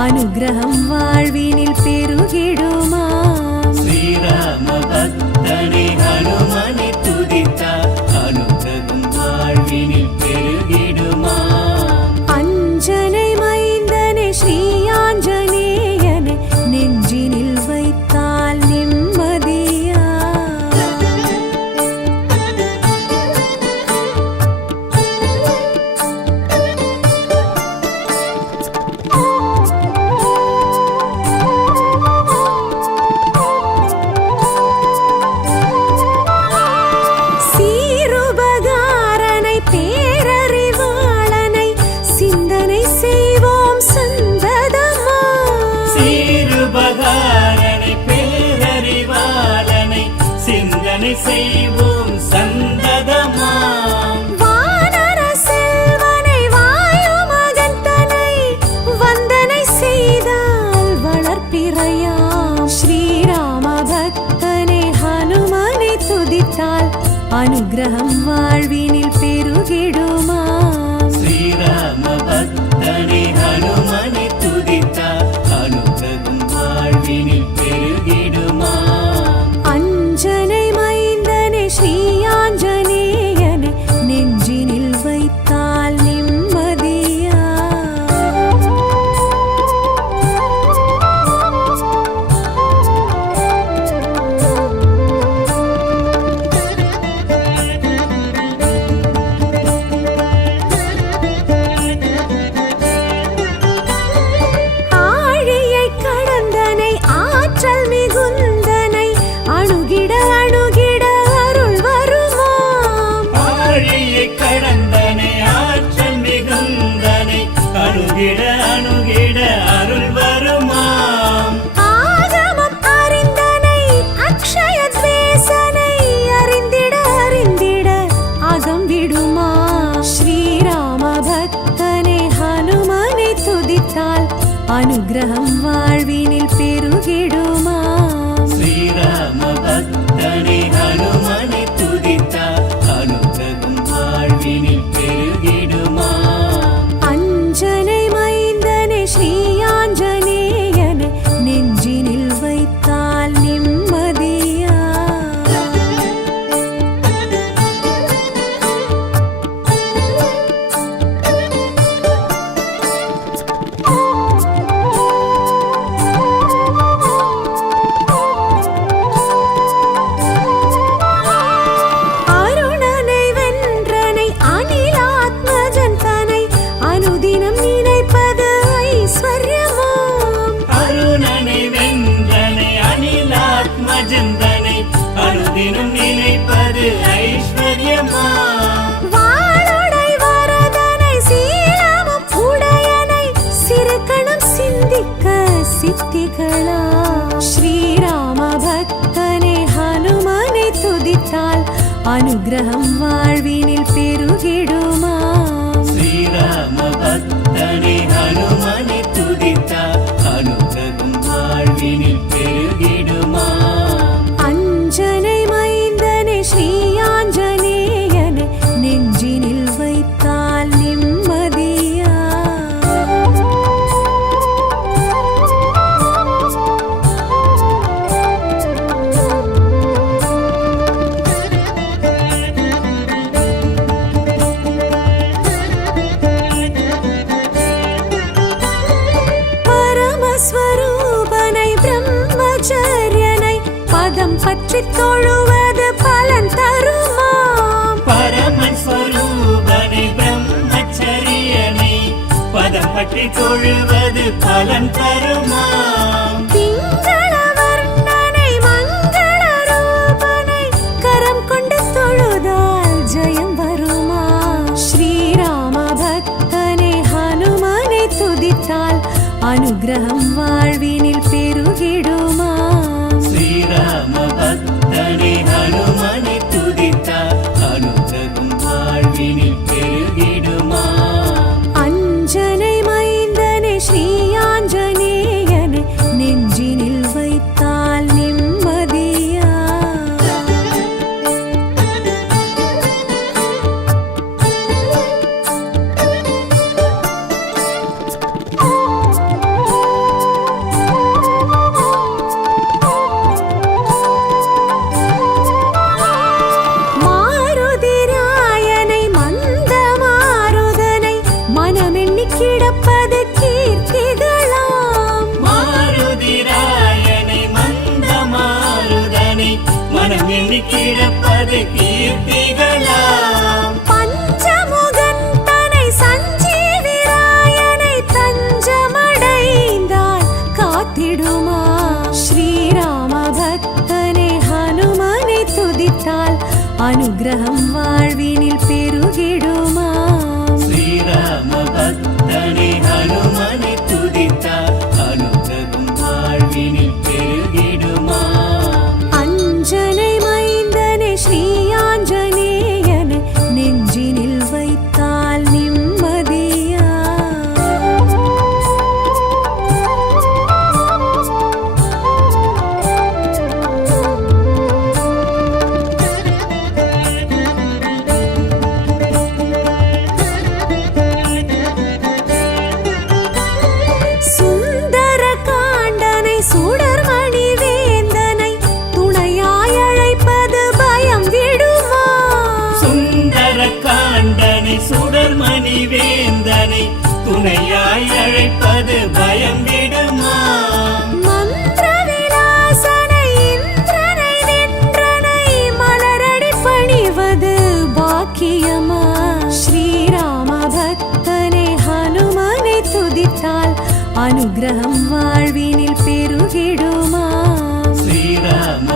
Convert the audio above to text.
அனுகிரகம் வாழ்வினில் பெரும் செய்வோம் சந்ததமாம். செல்வனை வாயு மகந்தனை வந்தனை செய்தால் வளர்ப்பிறையாம். ஸ்ரீராம பக்தனை ஹனுமனை துதித்தால் அனுகிரகம் பெருகிடுமா ஸ்ரீராம பக்தனை ஹனுமனை श्री அனுகிரகம் வாழ்வினில் பெருகிடுமா ஸ்ரீராம பக்தனே ஹனுமா சிந்தனை அனுதினம் நினைப்பது ஐஸ்வர்யமா? சித்திகளா? ஸ்ரீராம பக்தனை ஹனுமனை துதித்தால் அனுகிரகம் வாழ்வினில் பற்றி தொழுவது பலன் தருமாம் பரமன் ஸ்வரூபனை பிரம்மச்சரியனை பதம் பற்றி தொழுவது பலன் தருமாம் பிங்கள வர்ணனை மாருதனை மனம் எண்ணி கிடப்பது கீர்த்திகளாம். பஞ்சமுகன் தனை சஞ்சீவிராயனை தஞ்சமடைந்தால் காத்திடுமா? ஸ்ரீராம பக்தனை ஹனுமனை துதித்தால் அனுகிரகம் வாழ்வினில் பெருகிடும். துணையாய் அழைப்பது பயம் விடுமா பாக்கியமா? ஸ்ரீராம பக்தனை ஹனுமனை துதித்தால் அனுகிரகம் வாழ்வினில் பெருகிடுமா? ஸ்ரீராம